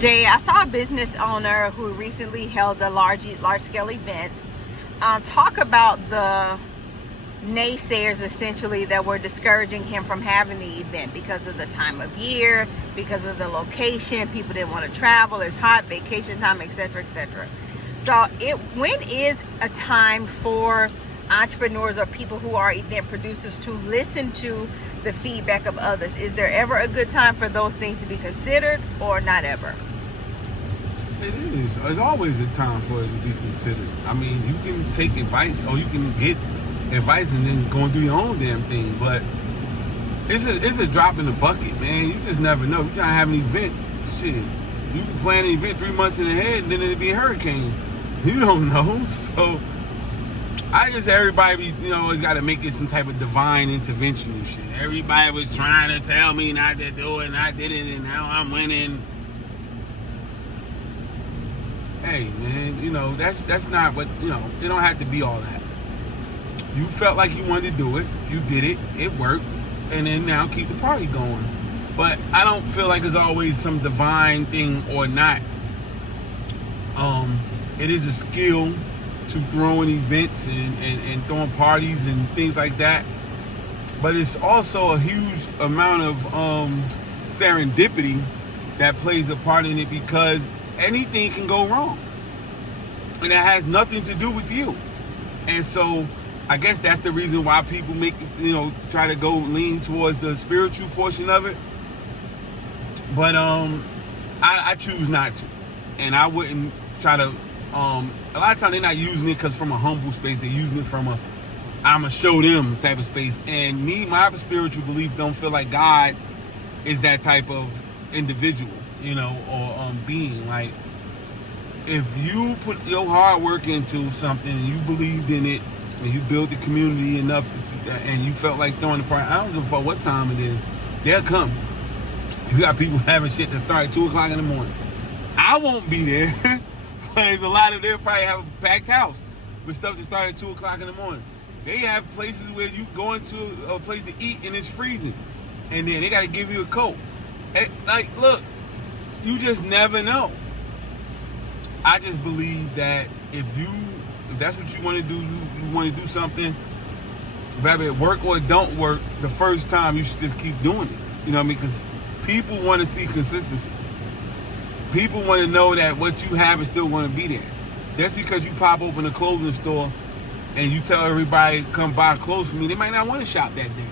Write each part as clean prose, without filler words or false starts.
Jay, I saw a business owner who recently held a large-scale event talk about the naysayers essentially that were discouraging him from having the event because of the time of year, because of the location. People didn't want to travel, it's hot, vacation time, etc., etc. So when is a time for entrepreneurs or people who are event producers to listen to the feedback of others? Is there ever a good time for those things to be considered, or not ever? It is. There's always a time for it to be considered. I mean, you can take advice or you can get advice and then go and do your own damn thing. But it's a drop in the bucket, man. You just never know. You're trying to have an event. Shit. You can plan an event 3 months in ahead and then it'll be a hurricane. You don't know. So I just, everybody, has got to make it some type of divine intervention and shit. Everybody was trying to tell me not to do it, and I did it, and now I'm winning. Hey, man, that's not what, it don't have to be all that. You felt like you wanted to do it. You did it. It worked. And then now keep the party going. But I don't feel like there's always some divine thing or not. It is a skill to throwing events and throwing parties and things like that. But it's also a huge amount of serendipity that plays a part in it, because anything can go wrong. And it has nothing to do with you. And so I guess that's the reason why people try to go lean towards the spiritual portion of it. But I choose not to. And I wouldn't try to, a lot of times they're not using it because from a humble space, they're using it from I'ma show them type of space. And my spiritual belief don't feel like God is that type of individual, or being. Like, if you put your hard work into something and you believed in it and you built the community enough and you felt like throwing the party, I don't give a fuck what time it is, they'll come. You got people having shit that start at 2 o'clock in the morning. I won't be there, but there's a lot of them probably have a packed house with stuff that start at 2 o'clock in the morning. They have places where you go into a place to eat and it's freezing, and then they got to give you a coat. And, look, you just never know. I just believe that if that's what you want to do, you want to do something, whether it work or it don't work, the first time you should just keep doing it. You know what I mean? Because people want to see consistency. People want to know that what you have is still going to be there. Just because you pop open a clothing store and you tell everybody come buy clothes from me, they might not want to shop that day.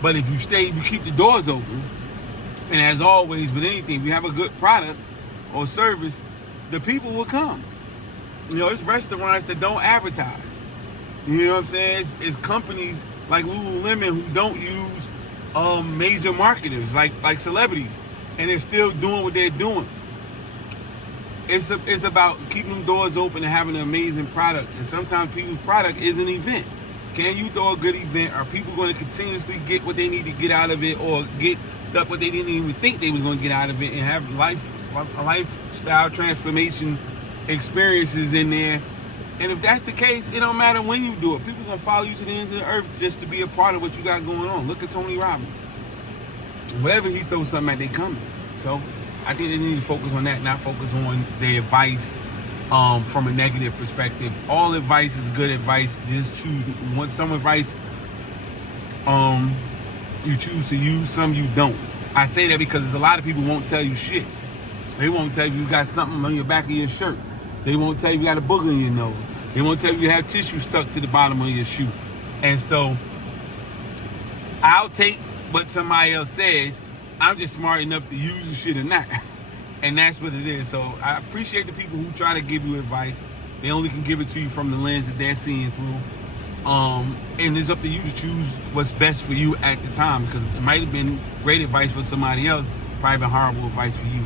But if you keep the doors open, and as always with anything, if you have a good product or service, the people will come. It's restaurants that don't advertise. You know what I'm saying? It's companies like Lululemon who don't use major marketers like celebrities, and they're still doing what they're doing. It's about keeping them doors open and having an amazing product. And sometimes people's product is an event. Can you throw a good event? Are people going to continuously get what they need to get out of it, or get up what they didn't even think they was going to get out of it, and have lifestyle transformation experiences in there? And if that's the case, it don't matter when you do it. People going to follow you to the ends of the earth just to be a part of what you got going on. Look at Tony Robbins. Wherever he throws something at, they come. So I think they need to focus on that, not focus on their advice from a negative perspective. All advice is good advice. Just choose some advice you choose to use, some you don't. I say that because there's a lot of people who won't tell you shit. They won't tell you got something on your back of your shirt. They won't tell you got a booger in your nose. They won't tell you have tissue stuck to the bottom of your shoe. And so I'll take what somebody else says. I'm just smart enough to use the shit or not. And that's what it is. So I appreciate the people who try to give you advice. They only can give it to you from the lens that they're seeing through. And it's up to you to choose what's best for you at the time, because it might have been great advice for somebody else, probably been horrible advice for you.